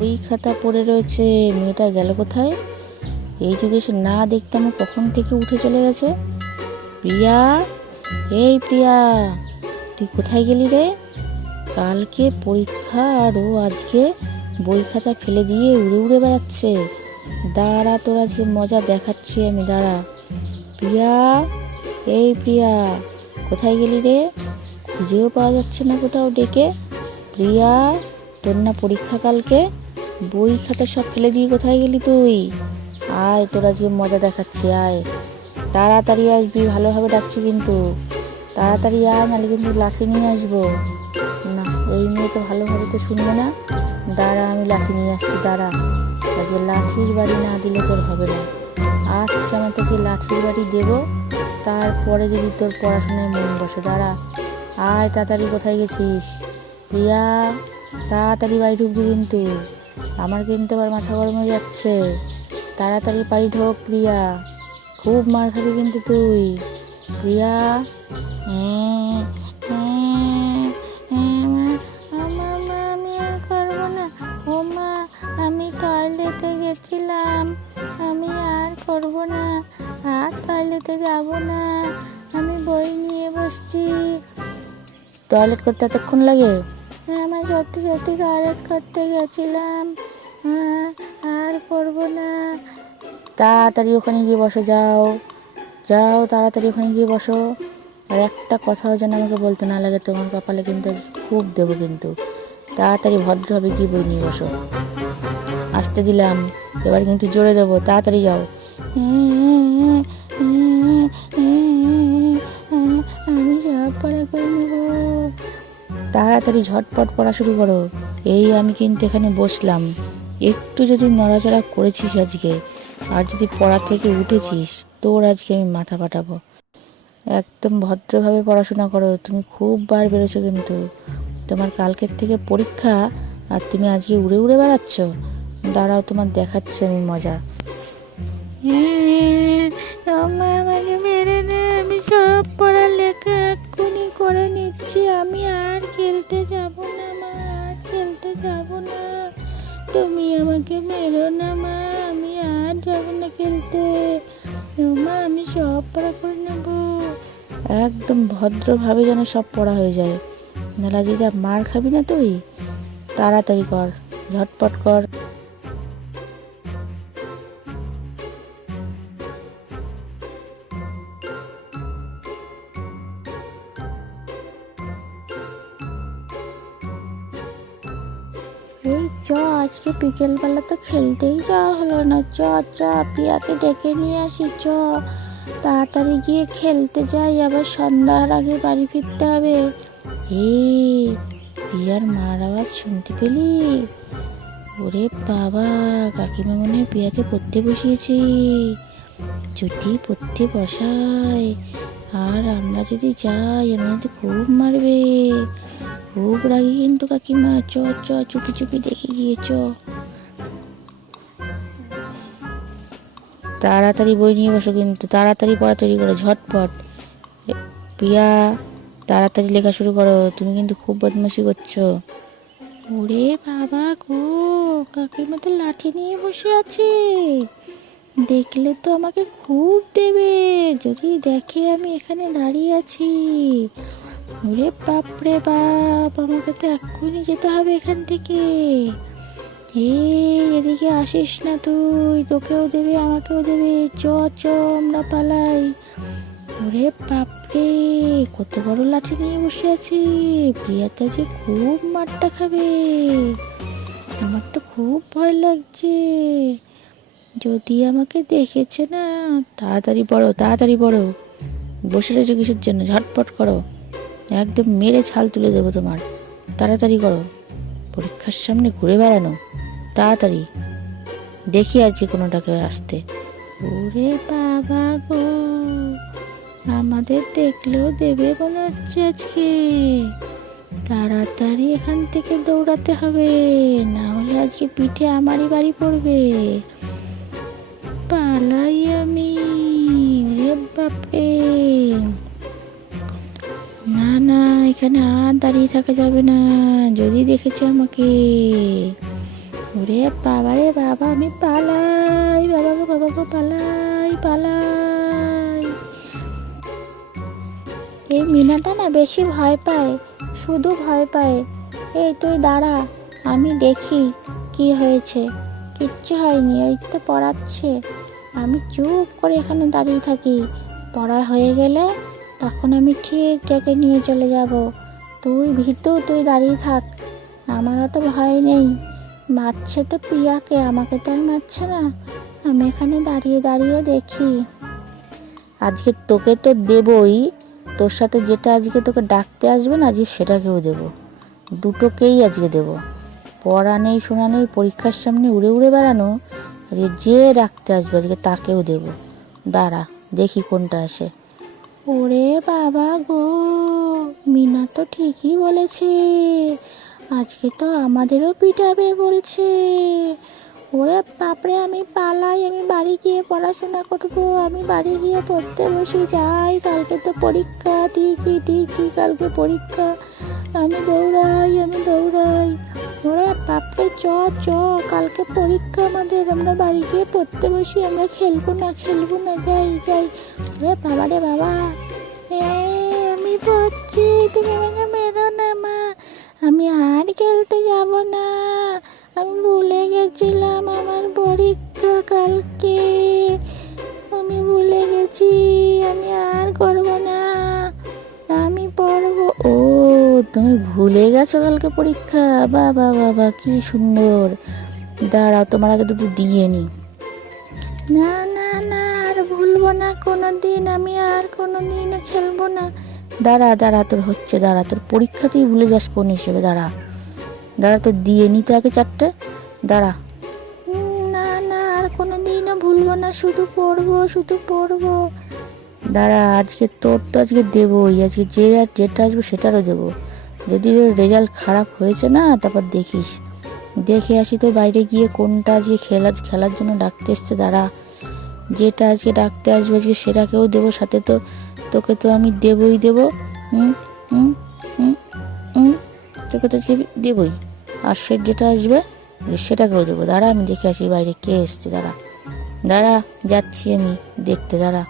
বই খাতা পড়ে রয়েছে, মেয়েটা গেল কোথায়? এই যদি সে না দেখতাম কখন থেকে উঠে চলে গেছে। প্রিয়া, এই প্রিয়া, তুই কোথায় গেলি রে? কালকে পরীক্ষা আর ও আজকে বই খাতা ফেলে দিয়ে উড়ে উড়ে বেড়াচ্ছে। দাঁড়া, তোর আজকে মজা দেখাচ্ছি আমি, দাঁড়া। প্রিয়া, এই প্রিয়া, কোথায় গেলি রে? খুঁজেও পাওয়া যাচ্ছে না কোথাও ডেকে। প্রিয়া, তোর না পরীক্ষা কালকে? বই খাতা সব ফেলে দিয়ে কোথায় গেলি তুই? আয়, তোর আজকে মজা দেখাচ্ছি, আয়। তাড়াতাড়ি আসবি, ভালোভাবে ডাকছি কিন্তু। তাড়াতাড়ি আয়, নাহলে কিন্তু লাঠি নিয়ে আসবো। না, এই মেয়ে তো ভালোভাবে তো শুনবে না। দাঁড়া, আমি লাঠি নিয়ে আসছি, দাঁড়া। আজকে লাঠির বাড়ি না দিলে তোর হবে না। আচ্ছা, আমি তোকে লাঠির বাড়ি দেবো, তারপরে যদি তোর পড়াশোনায় মন বসে। দাঁড়া, আয় তাড়াতাড়ি। কোথায় গেছিস? প্রিয়া, তাড়াতাড়ি বাড়ি ঢুকবি কিন্তু। আমার কিন্তু আবার মাথা গরম হয়ে যাচ্ছে। তাড়াতাড়ি বাড়ি ঢোক প্রিয়া, খুব মার খাবি কিন্তু তুই। প্রিয়া, হ্যাঁ হ্যাঁ হ্যাঁ মা, আমি আর পারবো না। ও মা, আমি টয়লেটে গেছিলাম, আমি আর করবো না, আর টয়লেটে যাবো না, আমি বই নিয়ে বসছি। টয়লেট করতে এতক্ষণ লাগে? আমার সত্যি সত্যি টয়লেট করতে গেছিলাম, আর করবো না। তাড়াতাড়ি ওখানে গিয়ে বসো, যাও যাও, তাড়াতাড়ি ওখানে গিয়ে বসো। আর একটা কথাও যেন আমাকে বলতে না লাগে, তোমার কপালে কিন্তু আজকে খুব দেবো কিন্তু। তাড়াতাড়ি ভদ্রভাবে গিয়ে বই নিয়ে বসো। আসতে দিলাম, এবার কিন্তু জোরে দেবো, তাড়াতাড়ি যাও। আমি সব পড়া করে নেবো। তাড়াতাড়ি ঝটপট পড়া শুরু করো। এই আমি কিন্তু এখানে বসলাম, একটু যদি নড়াচড়া করেছিস আজকে, আর যদি পড়া থেকে উঠেছিস, তোর আজকে আমি মাথা ফাটাবো। একদম ভদ্রভাবে পড়াশোনা করো। তুমি খুব বার বেরোছো কিন্তু। তোমার কালকের থেকে পরীক্ষা, আর তুমি আজকে উড়ে উড়ে বেড়াচ্ছ। দাঁড়াও, তোমার দেখাচ্ছি আমি মজা। আমাকে মেরে নে, আমি সব পড়ালেখা এক্ষুনি করে নিচ্ছি। আমি আর খেলতে যাব না মা, আর খেলতে যাব না। তুমি আমাকে মেরো না মা, আমি আর যাব না খেলতে। মা, আমি সব পড়া করে নেব। একদম ভদ্রভাবে যেন সব পড়া হয়ে যায়, নাহলে যে যা মার খাবি না তুই। তাড়াতাড়ি কর, ঝটপট কর। এই আজকে বিকেলবেলা তো খেলতেই যাওয়া হলো না। প্রিয়াকে ডেকে নিয়ে আসি। তাড়াতাড়ি গিয়ে খেলতে যাই, আবার সন্ধ্যার আগে বাড়ি ফিরতে হবে। প্রিয়ার মার আওয়াজ শুনতে পেলি? ওরে বাবা, কাকিমা মনে হয় প্রিয়াকে পড়তে বসিয়েছি। যদি পড়তে বসায় আর আমরা যদি যাই, আমরা তো খুব মারবে, খুব রাগি কিন্তু কাকিমা। চুপি চুপি দেখে গিয়ে তাড়াতাড়ি বই নিয়ে বসো কিন্তু, তাড়াতাড়ি পড়া তৈরি করো, ঝটপট। প্রিয়া, তাড়াতাড়ি লেখা শুরু করো, তুমি কিন্তু খুব বদমাশি করছো। ওরে বাবা গো, কাকিমা তো লাঠি নিয়ে বসে আছে। দেখলে তো আমাকে খুব দেবে, যদি দেখে আমি এখানে দাঁড়িয়ে আছি। ওরে বাপরে বাপ, আমাকে তো এক্ষুনি যেতে হবে এখান থেকে। এদিকে আসিস না তুই, তোকেও দেবে আমাকেও দেবে। আমরা পালাই। ওরে বাপরে, কত বড় লাঠি নিয়ে বসে আছি। প্রিয়াটা যে খুব মারটা খাবে, আমার তো খুব ভয় লাগছে। যদি আমাকে দেখেছে না। তাড়াতাড়ি পড়ো, বসে রয়েছে কিসের জন্য? ঝটপট করো, একদম মেরে ছাল তুলে দেবো তোমার। তাড়াতাড়ি করো, পরীক্ষার সামনে ঘুরে বেড়ানো। তাড়াতাড়ি দেখি আর যে কোনোটাকে আসতে। ওরে বাবা গো, আমাদের দেখলেও দেবে মনে হচ্ছে আজকে। তাড়াতাড়ি এখান থেকে দৌড়াতে হবে, না হলে আজকে পিঠে আমারই বাড়ি পড়বে। পালাই আমি। ওরে বাপরে, না, এখানে আর দাঁড়িয়ে থাকা যাবে না। যদি দেখেছে আমাকে, ওরে বাবা রে বাবা, আমি পালাই, বাবাকে বাবাকে পালাই পালাই। এই মিনাটা না বেশি ভয় পায়, শুধু ভয় পায়। এই তুই দাঁড়া, আমি দেখি কি হয়েছে। কিচ্ছু হয়নি, এই তো পড়াচ্ছে। আমি চুপ করে এখানে দাঁড়িয়ে থাকি, পড়া হয়ে গেলে তখন আমি ঠিক ডেকে নিয়ে চলে যাব। তুই ভীতু, তুই দাঁড়িয়ে থাক, আমার অত ভয় নেই। মারছে তো প্রিয়াকে, আমাকে তো আর মারছে না। আমি এখানে দাঁড়িয়ে দাঁড়িয়ে দেখি। আজকে তোকে তো দেবই, তোর সাথে যেটা আজকে তোকে ডাকতে আসবে না, আজকে সেটাকেও দেবো। দুটোকেই আজকে দেবো। পড়া নেই, শোনা নেই, পরীক্ষার সামনে উড়ে উড়ে বেড়ানো, আজকে যে ডাকতে আসবে আজকে তাকেও দেবো। দাঁড়া দেখি কোনটা আসে। ওরে বাবা গো, মিনা তো ঠিকই বলেছে, আজকে তো আমাদেরও পিটাবে বলছে। ওরে বাপরে, আমি পালাই, আমি বাড়ি গিয়ে পড়াশোনা করবো, আমি বাড়ি গিয়ে পড়তে বসে যাই। কালকে তো পরীক্ষা, ঠিকই ঠিকই কালকে পরীক্ষা। আমি দৌড়াই, আমি দৌড়াই। ওরে বাপরে, চ চ, কালকে পরীক্ষা আমাদের, আমরা বাড়ি গিয়ে পড়তে বসি, আমরা খেলবো না খেলবো না, যাই যাই। ওরে বাবা রে বাবা, আমি পড়ছি, তুমি আমাকে মেরো না মা, আমি আর খেলতে যাব না। আমি ভুলে গেছিলাম আমার পরীক্ষা কালকে, আমি ভুলে গেছি, আমি আর করবো না, আমি পড়বো। ও, তুমি ভুলে গেছো কালকে পরীক্ষা? বাবা বাবা, কি সুন্দর। দাঁড়াও, তোমার আগে দুটো দিয়ে নি। না না না, আর ভুলবো না কোনো দিন, আমি আর কোনো দিন খেলবো না। দাঁড়া দাঁড়া, তোর হচ্ছে, দাঁড়া, তোর পরীক্ষা তুই ভুলে যাস কোন হিসেবে। দাঁড়া দাঁড়া, তোর দিয়ে নিতে আগে চারটে, দাঁড়া। না না, আর কোনো দিনও ভুলবো না, শুধু পড়বো শুধু পড়বো। দাঁড়া, আজকে তোর তো আজকে দেবোই, আজকে যেটা আসবো সেটারও দেবো। যদি রেজাল্ট খারাপ হয়েছে না, তারপর দেখিস। দেখে আসি তো বাইরে গিয়ে কোনটা আজকে খেলার জন্য ডাকতে এসছে। দাঁড়া, যেটা আজকে ডাকতে আসবে আজকে সেটাকেও দেবো, সাথে তো তোকে তো আমি দেবই দেবো। হুম হুম হুম হুম, তোকে তো আজকে দেবই, আর সে যেটা আসবে সেটাকেও দেবো। দাঁড়া, আমি দেখে আসি বাইরে কে এসছে। দাঁড়া দাঁড়া, যাচ্ছি আমি দেখতে, দাঁড়া।